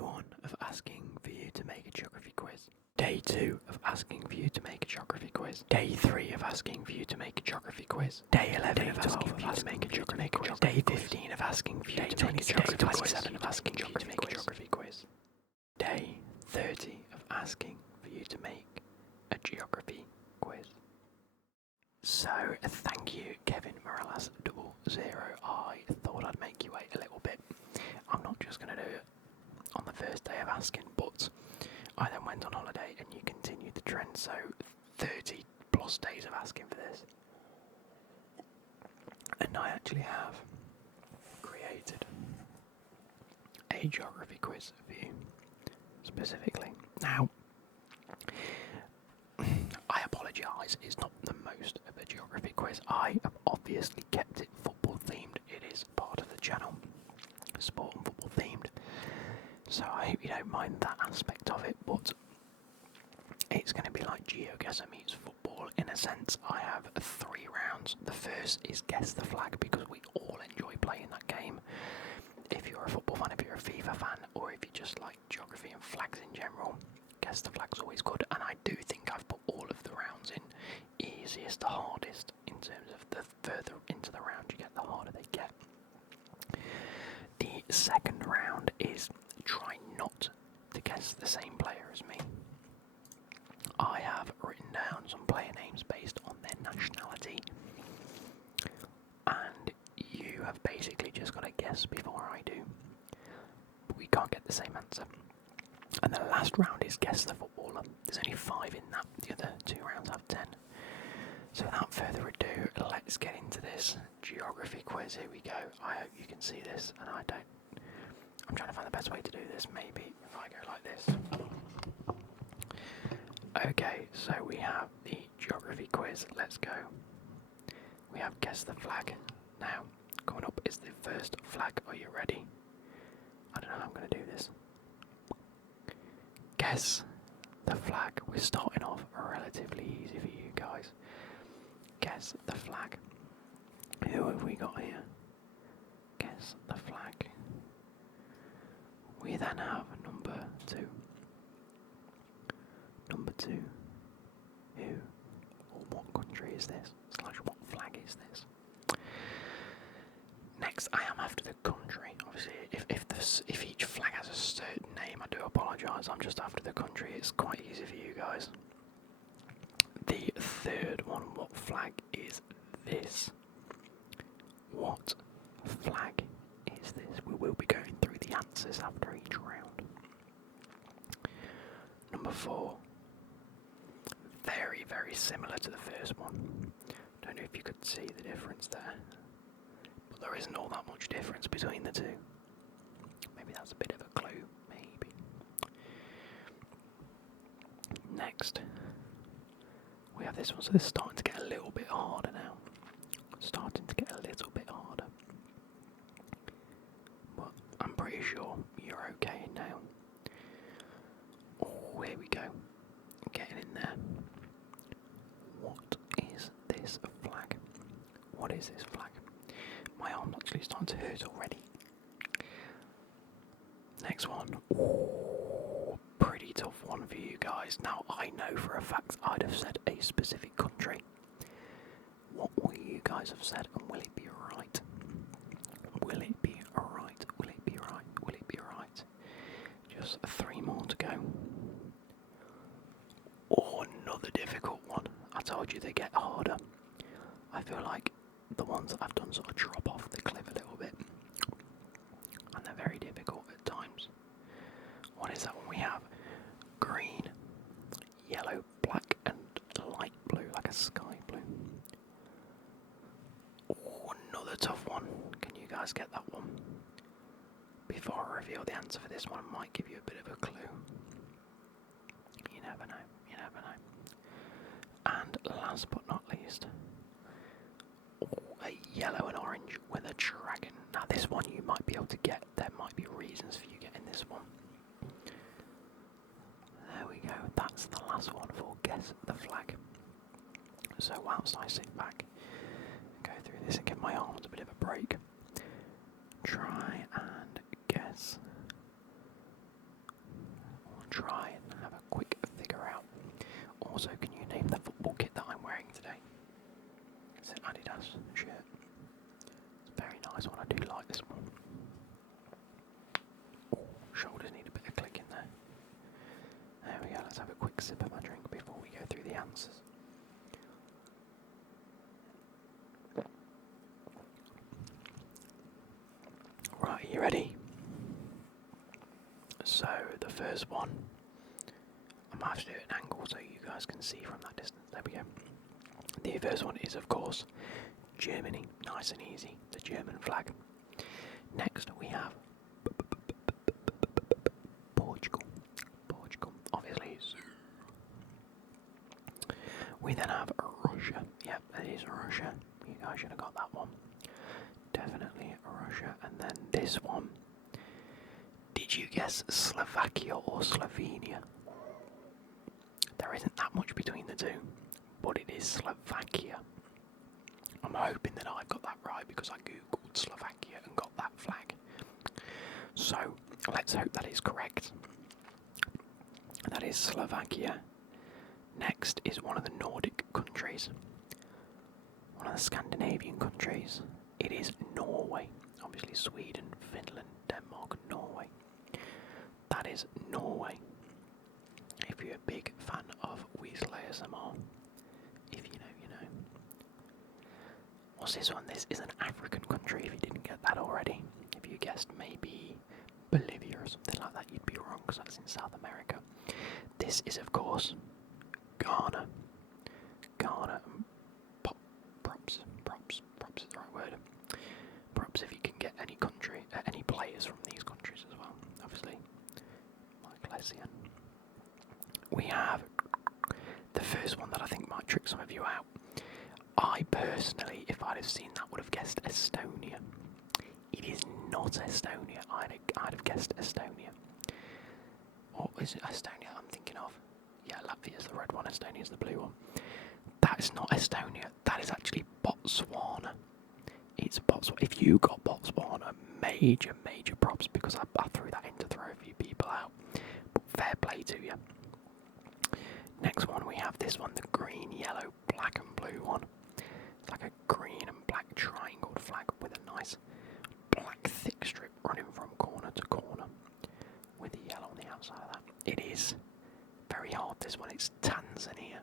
1 of asking for you to make a geography quiz. Day 2 of asking for you to make a geography quiz. Day 3 of asking for you to make a geography quiz. Day 11 of asking for you to make a geography quiz. Day 15 of asking for you to make a geography quiz. Day 27 of asking for you to make a geography quiz. Day 30 of asking for you to make a geography quiz. So, thank you, Kevin Morales 00. I thought I'd make you wait a little bit. I'm not just going to do it on the first day of asking, but I then went on holiday and you continued the trend, so 30 plus days of asking for this. And I actually have created a geography quiz for you, specifically. Now, I apologise, it's not the most of a geography quiz. I have obviously kept it football themed. It is part of the channel, sport and football themed. So I hope you don't mind that aspect of it, but it's going to be like GeoGuessr meets football in a sense. I have 3 rounds. The first is Guess the Flag, because we all enjoy playing that game. If you're a football fan, if you're a FIFA fan, or if you just like geography and flags in general, Guess the Flag's always good. And I do think I've put all of the rounds in easiest to hardest, in terms of the further into the round you get, the harder they get. The second round is try not to guess the same player as me. I have written down some player names based on their nationality, and you have basically just got to guess before I do. But we can't get the same answer. And the last round is Guess the Footballer. There's only 5 in that, the other 2 rounds have 10. So without further ado, let's get into this geography quiz. Here we go. I hope you can see this, and I don't. I'm trying to find the best way to do this. Maybe if I go like this. Okay, so we have the geography quiz. Let's go. We have Guess the Flag. Now, coming up is the first flag. Are you ready? I don't know how I'm going to do this. Guess the flag. We're starting off relatively easy for you guys. Guess the flag. Who have we got here? Guess the flag. We then have number 2. Number 2. Who or what country is this? / what flag is this? Next, I am after the country. Obviously, if each flag has a certain name, I do apologise. I'm just after the country. It's quite easy for you guys. The third one, what flag is this? What flag is this? We will be going through the answers after each round. Number 4. Very, very similar to the first one. Don't know if you could see the difference there. But there isn't all that much difference between the 2. Maybe that's a bit of a clue, maybe. Next, we have this one, so this is starting to get a little bit harder now. Starting to get a little bit harder. But I'm pretty sure you're okay now. Oh, here we go. Getting in there. What is this flag? What is this flag? My arm's actually starting to hurt already. Next one. Ooh, pretty tough one for you guys. Now, I know for a fact I'd have said a specific country. What will you guys have said, and will it be right? Will it be right? Will it be right? Will it be right? Just 3 more to go. Oh, another difficult one. I told you they get harder. I feel like the ones that I've done sort of drop off the cliff a little bit. And they're very difficult at times. What is that one we have? Green, yellow, black, and light blue, like a sky blue. Oh, another tough one. Can you guys get that one? Before I reveal the answer for this one, I might give you a bit of a clue. You never know, you never know. And last but not least, a yellow and orange with a dragon. Now this one you might be able to get. There might be reasons for you getting this one. There we go. That's the last one for Guess the Flag. So whilst I sit back and go through this and give my arms a bit of a break, try and guess Also, can you name the football kit that I'm wearing today? It's an Adidas shirt. It's a very nice one, I do like this one. Oh, shoulders need a bit of clicking there. There we go, let's have a quick sip of my drink before we go through the answers. Right, are you ready? So, the first one, I might have to do it at an angle so you guys can see from that distance. There we go. The first one is, of course, Germany. Nice and easy, the German flag. Next, we have Portugal. Portugal, obviously. We then have Russia. Yep, that is Russia. You guys should have got that one. Definitely Russia. And then this one. Did you guess Slovakia or Slovenia? There isn't that much between the two, but it is Slovakia. I'm hoping that I got that right because I googled Slovakia and got that flag. So, let's hope that is correct. That is Slovakia. Next is one of the Nordic countries. One of the Scandinavian countries. It is Norway. Obviously Sweden, Finland, Denmark, Norway. That is Norway. If you're a big fan of Weasley ASMR, if you know, you know. What's this one? This is an African country, if you didn't get that already. If you guessed maybe Bolivia or something like that, you'd be wrong, because that's in South America. This is, of course, Ghana. Ghana. Props is the right word. Props if you can get any country, any players from these countries as well. Obviously, Michael Essien. We have the first one that I think might trick some of you out. I personally, if I'd have seen that, would have guessed Estonia. It is not Estonia. I'd have guessed Estonia. Or is it Estonia I'm thinking of? Yeah, Latvia's the red one, Estonia's the blue one. That is not Estonia. That is actually Botswana. It's Botswana. If you got Botswana, major props, because I threw that in to throw a few people out. But fair play to you. Next one, we have this one, the green, yellow, black and blue one. It's like a green and black triangled flag with a nice black thick strip running from corner to corner with the yellow on the outside of that. It is very hard, this one. It's Tanzania.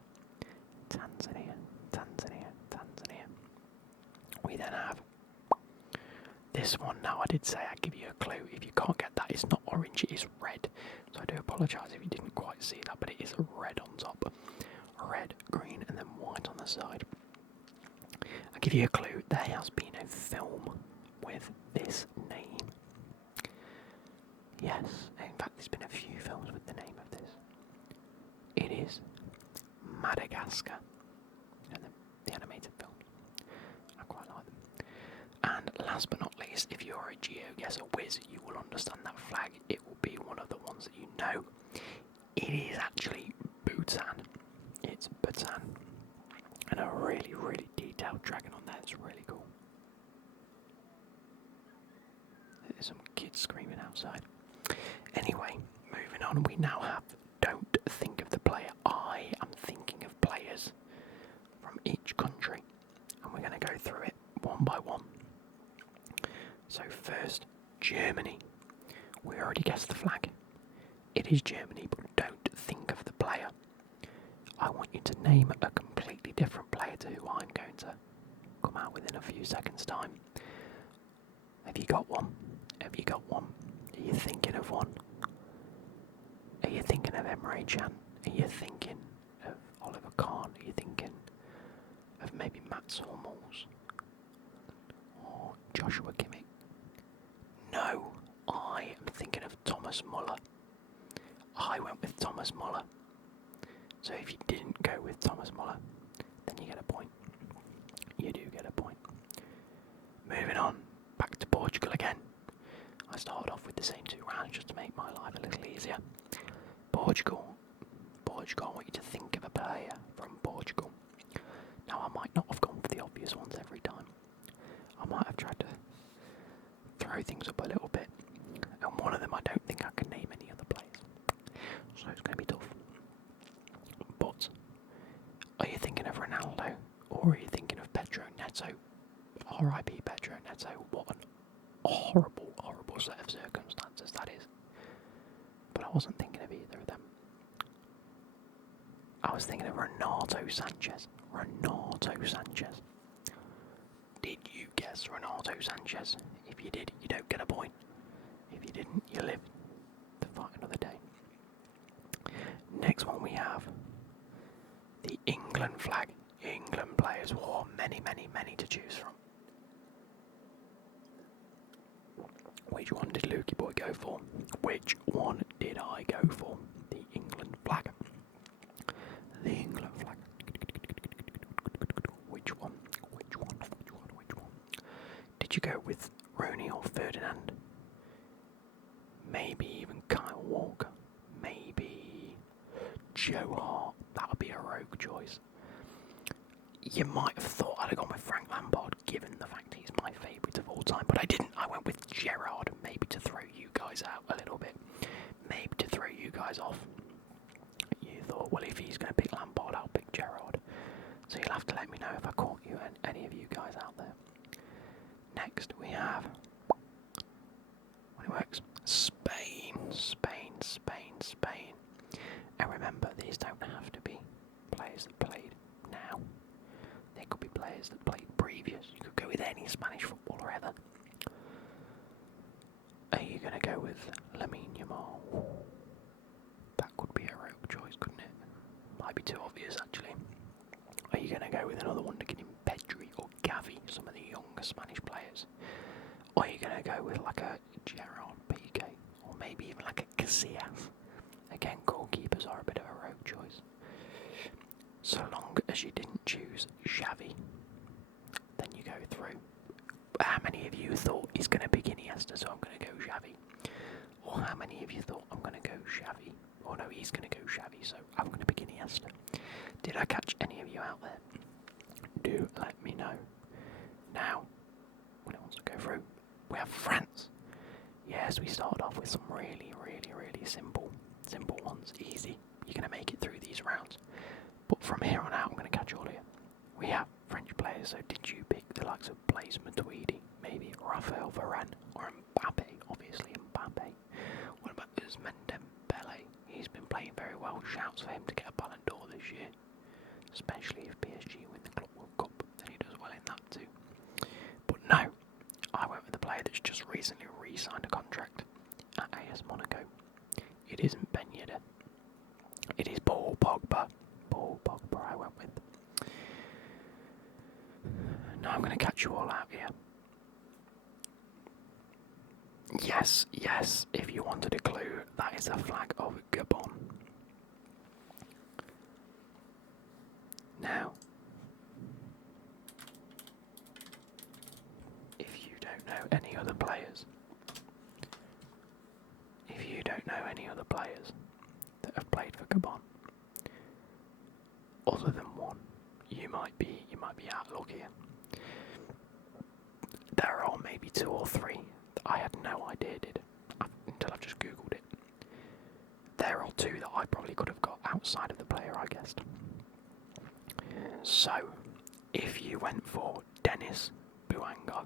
Tanzania. We then have this one. Now, I did say I'd give you a clue. If you can't get that, it's not orange, it is red. So I do apologise if you didn't quite see that, but it is red on top. Red, green, and then white on the side. I'll give you a clue. There has been a film with this name. Yes, in fact, there's been a few films with the name of this. It is Madagascar. You know, the animated films. I quite like them. And last but not least, if you're a GeoGuessr whiz, you will understand that flag. It will be one of the ones that you know. It is actually Bhutan. It's Bhutan. And a really detailed dragon on there. It's really cool. There's some kids screaming outside. Anyway, moving on, we now have Don't Think of the Player. I am thinking of players from each country, and we're going to go through it one by one. So first, Germany. We already guessed the flag. It is Germany, but don't think of the player. I want you to name a completely different player to who I'm going to come out with in a few seconds' time. Have you got one? Have you got one? Are you thinking of one? Are you thinking of Emre Can? Are you thinking of Oliver Kahn? Are you thinking of maybe Mats Hummels? Or Joshua Kimmich? No, I am thinking of Thomas Muller. I went with Thomas Muller. So if you didn't go with Thomas Muller, then you get a point. You do get a point. Moving on, back to Portugal again. I started off with the same two rounds just to make my life a little easier. Portugal, I want you to think of a player from Portugal. Now, I might not have gone for the obvious ones every time. I might have tried to throw things up a little bit. And one of them, I don't think I can name any other players. So it's going to be tough. But Neto. R.I.P. Pedro Neto. What an horrible, horrible set of circumstances that is. But I wasn't thinking of either of them. I was thinking of Renato Sanchez. Renato Sanchez. Did you guess Renato Sanchez? If you did, you don't get a point. If you didn't, you live to fight another day. Next one we have the England flag. England players. Oh, many, many, many to choose from. Which one did Lukey Boy go for? Which one did I go for? The England flag. The England flag. Which one? Which one? Which one? Which one? Did you go with Rooney or Ferdinand? Maybe even Kyle Walker. Maybe Joe Hart. That would be a rogue choice. You might have thought I'd have gone with Frank Lampard, given the fact he's my favourite of all time, but I didn't. I went with Gerrard, maybe to throw you guys out a little bit. Maybe to throw you guys off. You thought, well, if he's going to pick Lampard, I'll pick Gerrard. So you'll have to let me know if I caught you and any of you guys out there. Next, we have, when it works, Spain, Spain, Spain, Spain. And remember, these don't have to be players that played now. They could be players that played previous. You could go with any Spanish footballer ever. Are you going to go with Lamine Yamal? That could be a rogue choice, couldn't it? Might be too obvious, actually. Are you going to go with another one to get him Pedri or Gavi, some of the younger Spanish players? Or are you going to go with like a Gerrard, Piqué, or maybe even like a Casillas? Again, goalkeepers are a bit of a rogue choice. So long as you didn't choose Xavi, then you go through. How many of you thought he's going to pick Iniesta, so I'm going to go Xavi? Or how many of you thought I'm going to go Xavi? Or no, he's going to go Xavi, so I'm going to pick Iniesta. Did I catch any of you out there? Do let me know. Now, when it wants to go through, we have France. Yes, we started off with some really, really, really simple ones. Easy. You're going to make it through these rounds. But from here on out, I'm going to catch all of you. We have French players, so did you pick the likes of Blaise Matuidi, maybe Raphael Varane, or Mbappe? Obviously Mbappe. What about Ousmane Dembele? He's been playing very well. Shouts for him to get a Ballon d'Or this year. Especially if PSG win the Club World Cup, then he does well in that too. But no, I went with the player that's just recently re-signed a contract at AS Monaco. It isn't Ben Yedder. It is Paul Pogba. Paul Pogba I went with. Now I'm going to catch you all out here. Yes, yes, if you wanted a clue, that is a flag of Gabon. Now, if you don't know any other players, that have played for Gabon, other than one, you might be out of luck here. There are maybe two or three that I had no idea did until I just googled it. There are two that I probably could have got outside of the player I guessed. So, if you went for Dennis Bouanga,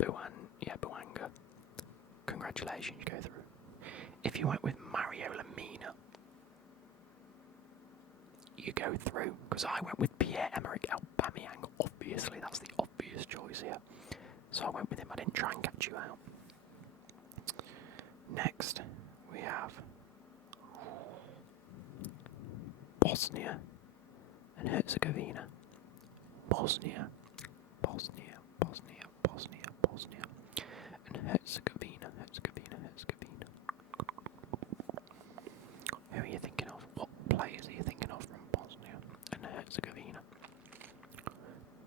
Bouanga, congratulations, you go through. If you went with Mario Lemina, you go through, because I went with Pierre-Emerick Aubameyang. Obviously, that's the obvious choice here. So I went with him, I didn't try and catch you out. Next, we have Bosnia and Herzegovina. Bosnia and Herzegovina. Who are you thinking of? What players are you thinking of from Bosnia and Herzegovina?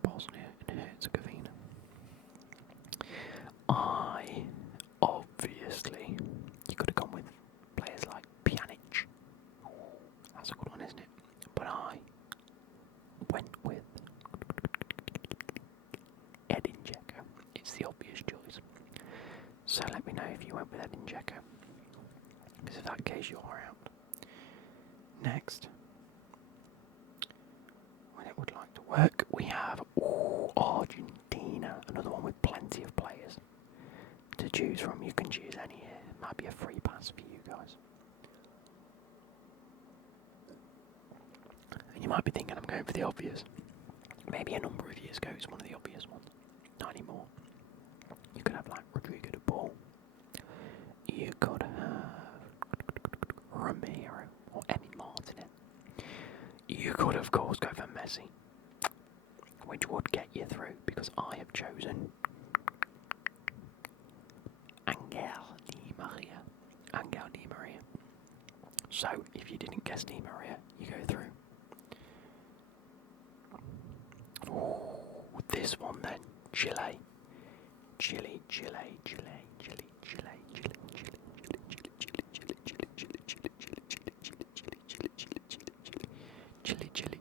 Bosnia and Herzegovina. Obviously, you could have gone with players like Pjanic. That's a good one, isn't it? But I went with Edin Dzeko. It's the obvious choice. So let me know if you went with Edin Dzeko, because in that case you're out. Next, when it would like to work. We have Argentina, another one with plenty of players to choose from. You can choose any here. It might be a free pass for you guys. And you might be thinking I'm going for the obvious. Maybe a number of years ago it's one of the obvious ones. Not anymore. You could have like Rodrigo de Paul. You could have Romero or Emi Martinez. You could of course go for Messi, which would get you through because I have chosen Angel Di Maria. Angel Di Maria. So if you didn't guess Di Maria, you go through. Ooh, this one then, Chile. Chile, Chile, Chile, Chile, Chile,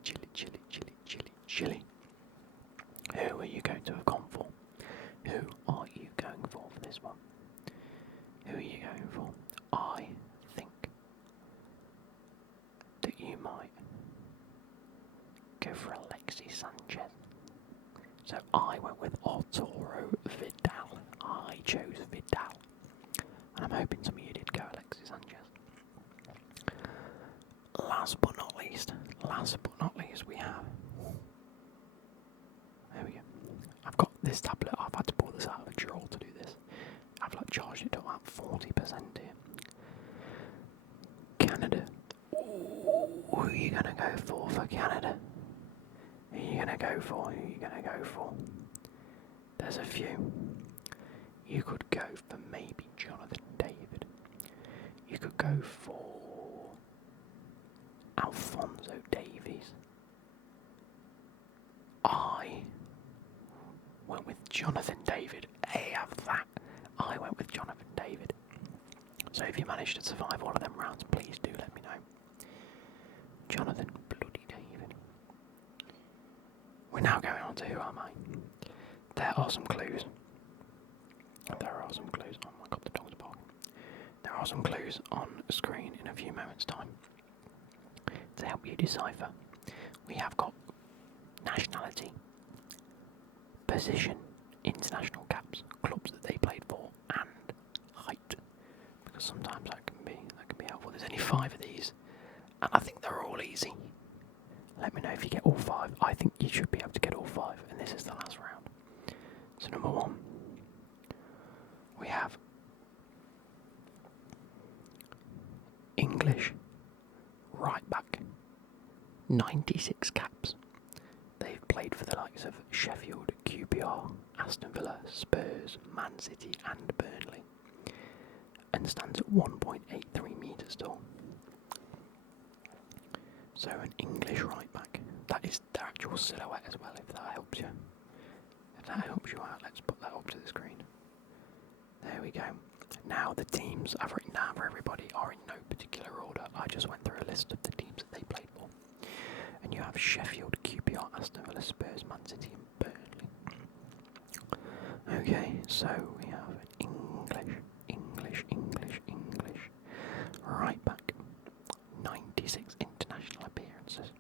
Chile, Chile, Chile. Who are you going to have gone for? Who are you going for this one? Who are you going for? I think that you might go for Alexis Sanchez. So I went with Arturo Vidal. I chose Vidal. And I'm hoping some of you did go Alexis Sanchez. Last but not least, we have... There we go. I've got this tablet, I've had to pull this out of a drawer to do this. I've like charged it to about 40% here. Canada. Ooh, who are you gonna go for Canada? Who are you gonna go for? There's a few. You could go for maybe Jonathan David. You could go for Alphonso Davies. I went with Jonathan David. Hey, have that. I went with Jonathan David. So if you managed to survive all of them rounds, please do let me know. Jonathan bloody David. We're now going on to who am I? There are some clues. Oh my god, the dog's barking. There are some clues on screen in a few moments' time to help you decipher. We have got nationality, position, international caps, clubs that they played for, and height. Because sometimes that can be helpful. There's only 5 of these, and I think they're all easy. Let me know if you get all 5. I think you should be able to get all 5, and this is the last round. So number 1, we have English right back, 96 caps. They've played for the likes of Sheffield, QPR, Aston Villa, Spurs, Man City and Burnley, and stands at 1.83 metres tall. So an English right back. That is their actual silhouette as well, if that helps you. If that helps you out, let's put that up to the screen. There we go. Now the teams I've written down for everybody are in no particular order. I just went through a list of the teams that they played for. And you have Sheffield, QPR, Aston Villa, Spurs, Man City and Burnley. Okay, so we have an English right back. 96 international appearances.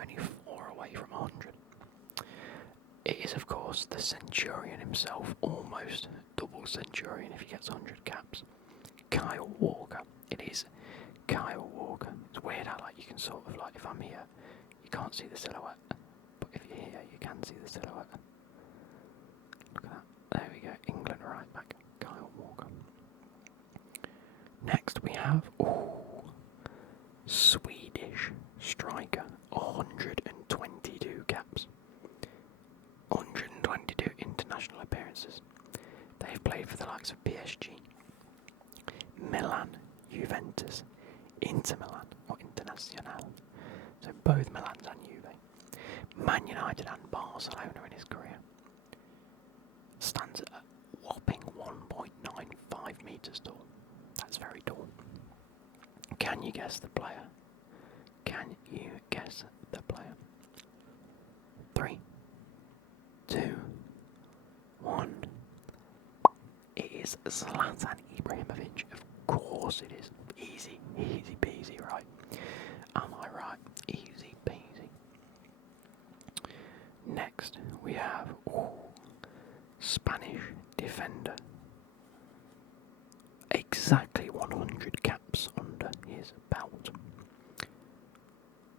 Only 4 away from 100. It is of course the Centurion himself, almost double Centurion if he gets 100 caps. Kyle Walker. It is Kyle Walker. It's weird how like you can sort of like, if I'm here you can't see the silhouette, but if you're here you can see the silhouette. Look at that. There we go. England right back. Kyle Walker. Next we have Swedish striker. 122 caps. 122 international appearances. They've played for the likes of PSG, Milan, Juventus, Inter Milan, or Internazionale. So both Milans and Juve. Man United and Barcelona in his career. Stands at a whopping 1.95 metres tall. That's very tall. Can you guess the player? Can you guess the player? 3, 2, 1. It is Zlatan Ibrahimovic. Of course it is. Easy peasy, right? Am I right? Easy peasy. have Spanish defender. Exactly 100 caps under his belt.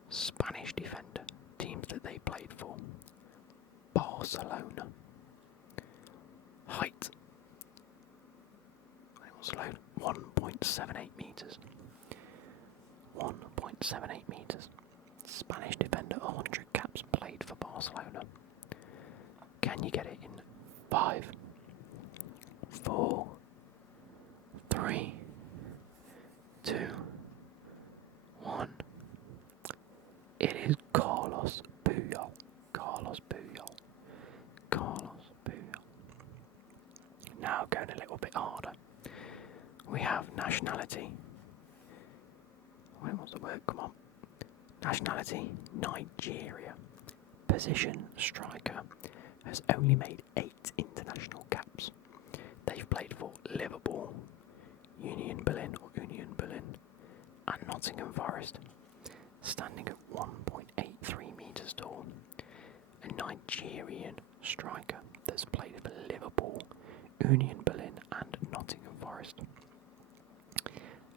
Spanish defender. Teams that they played for. Barcelona. Height. 1.78 metres. 1.78 metres. Spanish defender, 100 caps, played for Barcelona. Can you get it in 5, 4, 3, 2, 1? It is Carlos Puyol. Carlos Puyol. Carlos Puyol. Now going a little bit harder. We have nationality. What's the word? Come on. Nationality, Nigeria. Position, striker. Has only made 8 international caps. They've played for Liverpool, Union Berlin and Nottingham Forest. Standing at 1.83 metres tall. A Nigerian striker that's played for Liverpool, Union Berlin and Nottingham Forest.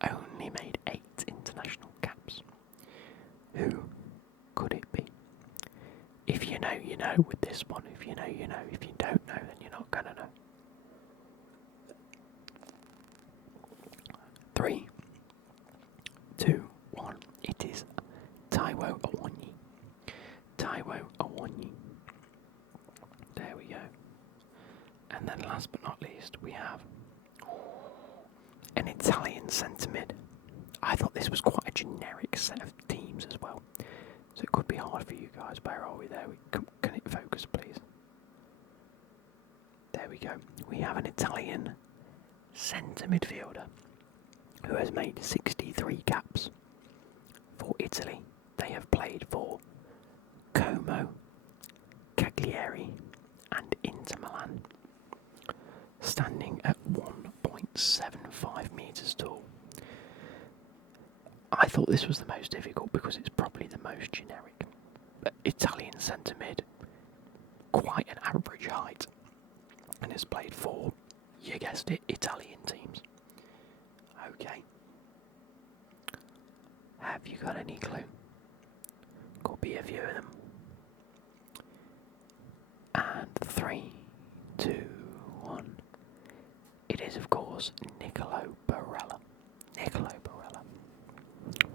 Only made 8 international caps. Who could it be? If you know, you know with this one. If you know, you know. If you don't know, then you're not gonna know. 3, 2, 1. It is Taiwo Awoniyi. Taiwo Awoniyi. There we go. And then last but not least, we have an Italian centre mid. I thought this was quite a generic set of teams as well, so it could be hard for you guys. Where are we there? Can it focus, please? There we go. We have an Italian centre midfielder who has made 63 caps for Italy. They have played for Como, Cagliari and Inter Milan. Standing at 1.75 metres tall. I thought this was the most difficult because it's probably the most generic. Italian centre mid, quite an average height, and has played for, you guessed it, Italian teams. Okay. Have you got any clue? Could be a few of them. And 3, 2, 1. It is, of course, Nicolo Barella. Nicolo Barella.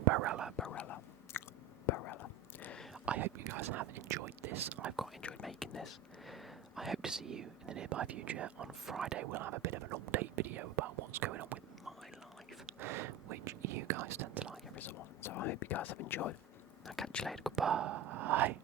Barella. I hope you guys have enjoyed this. I've quite enjoyed making this. I hope to see you in the nearby future. On Friday we'll have a bit of an update video about what's going on with my life, which you guys tend to like every so often. So I hope you guys have enjoyed. I'll catch you later. Goodbye.